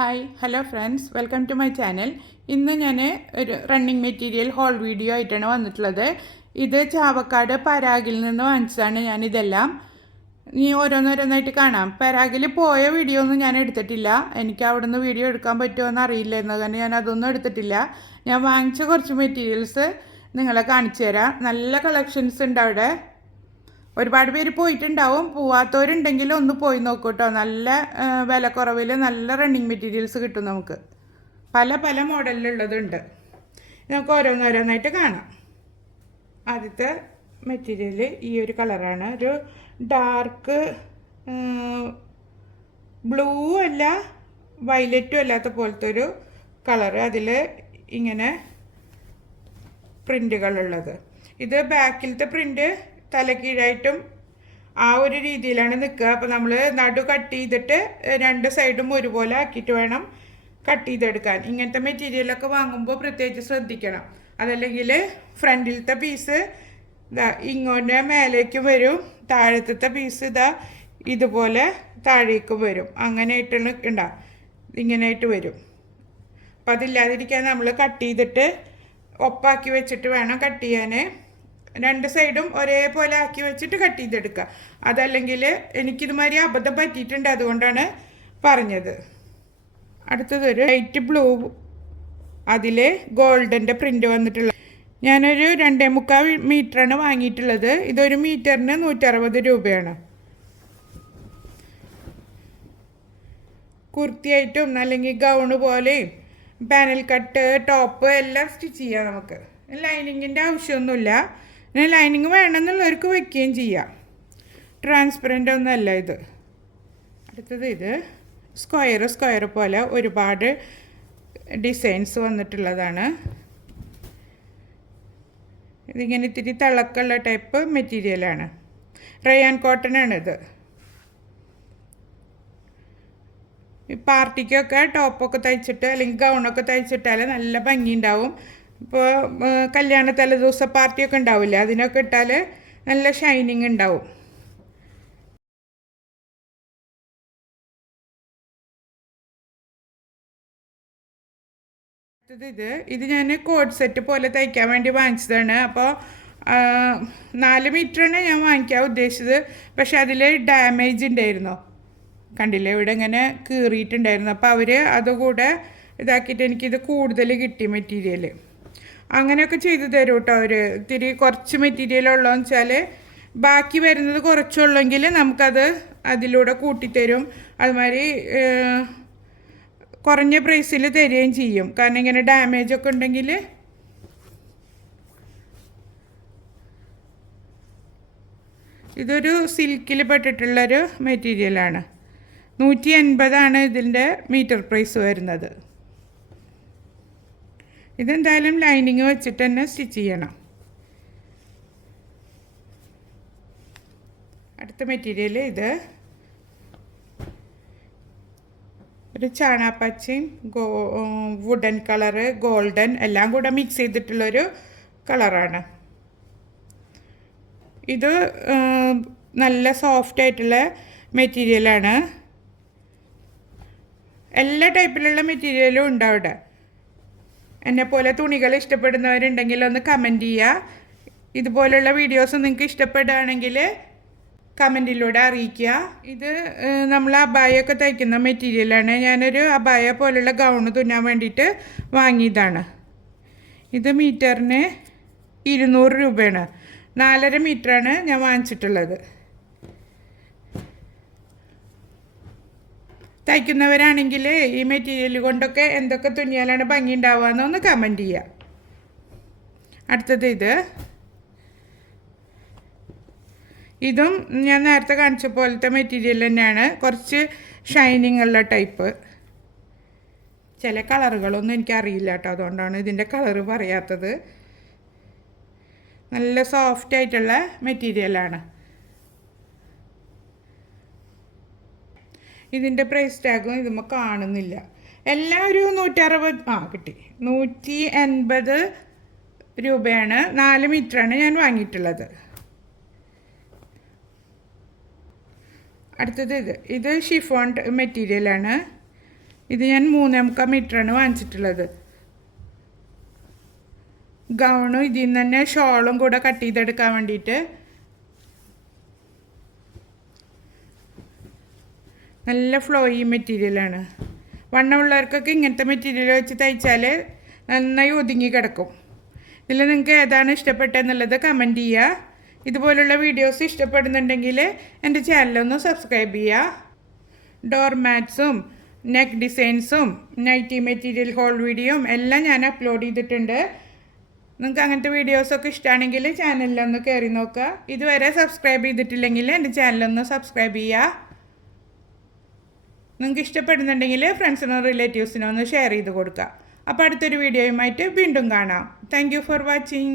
Hi hello friends welcome to my channel ഇന്ന് ഞാൻ ഒരു റണ്ണിങ് മെറ്റീരിയൽ ഹോൾ വീഡിയോ ആയിട്ടാണ് വന്നിട്ടുള്ളത്. ഇത് ചാവക്കാട് പരാഗിൽ നിന്ന് വാങ്ങിച്ചതാണ് ഞാനിതെല്ലാം. നീ ഓരോന്നോരോന്നായിട്ട് കാണാം. പരാഗിൽ പോയ വീഡിയോ ഒന്നും ഞാൻ എടുത്തിട്ടില്ല. എനിക്ക് അവിടെ നിന്ന് വീഡിയോ എടുക്കാൻ പറ്റുമോ എന്ന് അറിയില്ലായിരുന്നു കാരണം ഞാൻ അതൊന്നും എടുത്തിട്ടില്ല. ഞാൻ വാങ്ങിച്ച കുറച്ച് മെറ്റീരിയൽസ് നിങ്ങളെ കാണിച്ചു തരാം നല്ല കളക്ഷൻസ് ഉണ്ട് അവിടെ. ഒരുപാട് പേര് പോയിട്ടുണ്ടാവും. പോവാത്തവരുണ്ടെങ്കിൽ ഒന്ന് പോയി നോക്കൂട്ടോ. നല്ല വില വിലക്കുറവിൽ നല്ല റണ്ണിങ് മെറ്റീരിയൽസ് കിട്ടും നമുക്ക്. പല പല മോഡലിലുള്ളതുണ്ട്. നമുക്ക് ഓരോന്നോരോന്നായിട്ട് കാണാം. ആദ്യത്തെ മെറ്റീരിയൽ ഈ ഒരു കളറാണ്. ഒരു ഡാർക്ക് ബ്ലൂ അല്ല വയലറ്റും അല്ലാത്ത പോലത്തെ ഒരു കളറ് അതിൽ ഇങ്ങനെ പ്രിന്റുകളുള്ളത് ഇത് ബാക്കിലത്തെ പ്രിന്റ് തലക്കീഴായിട്ടും ആ ഒരു രീതിയിലാണ് നിൽക്കുക. അപ്പോൾ നമ്മൾ നടു കട്ട് ചെയ്തിട്ട് രണ്ട് സൈഡും ഒരുപോലെ ആക്കിയിട്ട് വേണം കട്ട് ചെയ്തെടുക്കാൻ. ഇങ്ങനത്തെ മെറ്റീരിയലൊക്കെ വാങ്ങുമ്പോൾ പ്രത്യേകിച്ച് ശ്രദ്ധിക്കണം. അതല്ലെങ്കിൽ ഫ്രണ്ടിലത്തെ പീസ് ഇതാ ഇങ്ങോട്ട് മേലേക്കും വരും താഴത്തെ പീസ് ഇതാ ഇതുപോലെ താഴേക്കും വരും. അങ്ങനെയായിട്ടുള്ള ഉണ്ടാവും ഇങ്ങനെയായിട്ട് വരും. അപ്പം അതില്ലാതിരിക്കാൻ നമ്മൾ കട്ട് ചെയ്തിട്ട് ഒപ്പാക്കി വെച്ചിട്ട് വേണം കട്ട് ചെയ്യാൻ രണ്ട് സൈഡും ഒരേപോലെ ആക്കി വെച്ചിട്ട് കട്ട് ചെയ്തെടുക്കുക. അതല്ലെങ്കിൽ എനിക്കിതുമാതിരി അബദ്ധം പറ്റിയിട്ടുണ്ട് അതുകൊണ്ടാണ് പറഞ്ഞത്. അടുത്തതൊരു ലൈറ്റ് ബ്ലൂ അതിൽ ഗോൾഡന്റെ പ്രിന്റ് വന്നിട്ടുള്ള ഞാനൊരു രണ്ടേ മുക്കാൽ മീറ്ററാണ് വാങ്ങിയിട്ടുള്ളത്. ഇതൊരു മീറ്ററിന് നൂറ്ററുപത് രൂപയാണ്. കുർത്തിയായിട്ടും അല്ലെങ്കിൽ ഗൗണ് പോലെയും പാനൽ കട്ട് ടോപ്പ് എല്ലാം സ്റ്റിച്ച് ചെയ്യാം നമുക്ക്. ലൈനിങ്ങിന്റെ ആവശ്യമൊന്നുമില്ല. പിന്നെ ലൈനിങ് വേണമെന്നുള്ളവർക്ക് വയ്ക്കുകയും ചെയ്യാം. ട്രാൻസ്പെറന്റ് ഒന്നല്ല ഇത്. അടുത്തത് ഇത് സ്ക്വയർ സ്ക്വയർ പോലെ ഒരുപാട് ഡിസൈൻസ് വന്നിട്ടുള്ളതാണ്. ഇതിങ്ങനെ ഇത്തിരി തിളക്കുള്ള ടൈപ്പ് മെറ്റീരിയലാണ് റയാൻ കോട്ടൺ ഇത്. ഈ പാർട്ടിക്കൊക്കെ ടോപ്പൊക്കെ തയ്ച്ചിട്ട് അല്ലെങ്കിൽ ഗൗണൊക്കെ തയ്ച്ചിട്ടാൽ നല്ല ഭംഗിയുണ്ടാവും. ഇപ്പോൾ കല്യാണ തലേദിവസ പാർട്ടിയൊക്കെ ഉണ്ടാവില്ല? അതിനൊക്കെ ഇട്ടാൽ നല്ല ഷൈനിങ് ഉണ്ടാവും. ഇത്. ഇത് ഞാൻ കോഡ് സെറ്റ് പോലെ തയ്ക്കാൻ വേണ്ടി വാങ്ങിച്ചതാണ്. അപ്പോൾ നാല് മീറ്ററാണ് ഞാൻ വാങ്ങിക്കാൻ ഉദ്ദേശിച്ചത്. പക്ഷെ അതിൽ ഡാമേജ് ഉണ്ടായിരുന്നു. കണ്ടില്ലേ? ഇവിടെ ഇങ്ങനെ കീറിയിട്ടുണ്ടായിരുന്നു. അപ്പോൾ അവർ അതുകൂടെ ഇതാക്കിയിട്ട് എനിക്കിത് കൂടുതൽ കിട്ടി മെറ്റീരിയൽ അങ്ങനെയൊക്കെ ചെയ്തു തരും കേട്ടോ അവർ ഇത്തിരി കുറച്ച് മെറ്റീരിയൽ ഉള്ളതെന്ന് വെച്ചാൽ ബാക്കി വരുന്നത് കുറച്ചുള്ളെങ്കിൽ നമുക്കത് അതിലൂടെ കൂട്ടിത്തരും. അതുമാതിരി കുറഞ്ഞ പ്രൈസിൽ തരികയും ചെയ്യും. കാരണം ഇങ്ങനെ ഡാമേജ് ഒക്കെ ഉണ്ടെങ്കിൽ ഇതൊരു സിൽക്കിൽ പെട്ടിട്ടുള്ളൊരു മെറ്റീരിയലാണ് നൂറ്റി എൺപതാണ് ഇതിന്റെ മീറ്റർ പ്രൈസ് വരുന്നത്. ഇതെന്തായാലും ലൈനിങ് വെച്ചിട്ട് തന്നെ സ്റ്റിച്ച് ചെയ്യണം. അടുത്ത മെറ്റീരിയൽ ഇത്. ഒരു ചാണാപ്പച്ചയും ഗോ വുഡൻ കളറ് ഗോൾഡൻ എല്ലാം കൂടെ മിക്സ് ചെയ്തിട്ടുള്ളൊരു കളറാണ് ഇത് നല്ല സോഫ്റ്റ് ആയിട്ടുള്ള മെറ്റീരിയലാണ് എല്ലാ ടൈപ്പിലുള്ള മെറ്റീരിയലും ഉണ്ട് അവിടെ. എന്നെ പോലെ തുണികൾ ഇഷ്ടപ്പെടുന്നവരുണ്ടെങ്കിൽ ഒന്ന് കമന്റ് ചെയ്യുക ഇതുപോലുള്ള വീഡിയോസ് നിങ്ങൾക്ക് ഇഷ്ടപ്പെടുകയാണെങ്കിൽ കമന്റിലൂടെ അറിയിക്കുക. ഇത് നമ്മൾ അബായൊക്കെ തയ്ക്കുന്ന മെറ്റീരിയലാണ് ഞാനൊരു അബായ പോലുള്ള ഗൗണ് തുന്നാൻ വേണ്ടിയിട്ട് വാങ്ങിയതാണ്. ഇത് മീറ്ററിന് ഇരുന്നൂറ് രൂപയാണ്. നാലര മീറ്ററാണ് ഞാൻ വാങ്ങിച്ചിട്ടുള്ളത്. തയ്ക്കുന്നവരാണെങ്കിൽ ഈ മെറ്റീരിയൽ കൊണ്ടൊക്കെ എന്തൊക്കെ തുന്നിയാലാണ് ഭംഗി ഉണ്ടാവുക എന്നൊന്ന് കമന്റ് ചെയ്യുക അടുത്തത് ഇത്. ഇതും ഞാൻ നേരത്തെ കാണിച്ച പോലത്തെ മെറ്റീരിയൽ തന്നെയാണ്. കുറച്ച് ഷൈനിങ് ഉള്ള ടൈപ്പ് ചില കളറുകളൊന്നും എനിക്കറിയില്ല കേട്ടോ. അതുകൊണ്ടാണ് ഇതിന്റെ കളറ് പറയാത്തത്. നല്ല സോഫ്റ്റ് ആയിട്ടുള്ള മെറ്റീരിയലാണ് ഇതിന്റെ പ്രൈസ് ടാഗും ഇതും കാണുന്നില്ല. എല്ലാം ഒരു നൂറ്ററുപത് ആ കിട്ടി. നൂറ്റി എൺപത് രൂപയാണ് നാല് മീറ്ററാണ് ഞാൻ വാങ്ങിയിട്ടുള്ളത്. അടുത്തത് ഇത്. ഇത് ഷിഫോൺ മെറ്റീരിയലാണ് ഇത് ഞാൻ മൂന്നേ മുക്കാൽ മീറ്ററാണ് വാങ്ങിച്ചിട്ടുള്ളത്. ഗൗണും ഇതിൽ നിന്ന് തന്നെ ഷോളും കൂടെ കട്ട് ചെയ്തെടുക്കാൻ വേണ്ടിയിട്ട് നല്ല ഫ്ലോയി മെറ്റീരിയലാണ് വണ്ണമുള്ളവർക്കൊക്കെ ഇങ്ങനത്തെ മെറ്റീരിയൽ വെച്ച് തയ്ച്ചാൽ നന്നായി ഒതുങ്ങി കിടക്കും. ഇതിൽ നിങ്ങൾക്ക് ഏതാണ് ഇഷ്ടപ്പെട്ടതെന്നുള്ളത് കമന്റ് ചെയ്യുക ഇതുപോലുള്ള വീഡിയോസ് ഇഷ്ടപ്പെടുന്നുണ്ടെങ്കിൽ എന്റെ ചാനലൊന്ന് സബ്സ്ക്രൈബ് ചെയ്യുക ഡോർ മാറ്റ്സും നെക്ക് ഡിസൈൻസും നൈറ്റി മെറ്റീരിയൽ ഹോൾ വീഡിയോയും എല്ലാം ഞാൻ അപ്ലോഡ് ചെയ്തിട്ടുണ്ട്. നിങ്ങൾക്ക് അങ്ങനത്തെ വീഡിയോസൊക്കെ ഇഷ്ടമാണെങ്കിൽ ചാനലിലൊന്ന് കയറി നോക്കുക. ഇതുവരെ സബ്സ്ക്രൈബ് ചെയ്തിട്ടില്ലെങ്കിൽ എന്റെ ചാനലൊന്ന് സബ്സ്ക്രൈബ് ചെയ്യുക നിങ്ങൾക്ക് ഇഷ്ടപ്പെടുന്നുണ്ടെങ്കിൽ ഫ്രണ്ട്സിനോ റിലേറ്റീവ്സിനോ ഒന്ന് ഷെയർ ചെയ്ത് കൊടുക്കുക. അപ്പോൾ അടുത്തൊരു വീഡിയോയുമായിട്ട് വീണ്ടും കാണാം. Thank for watching.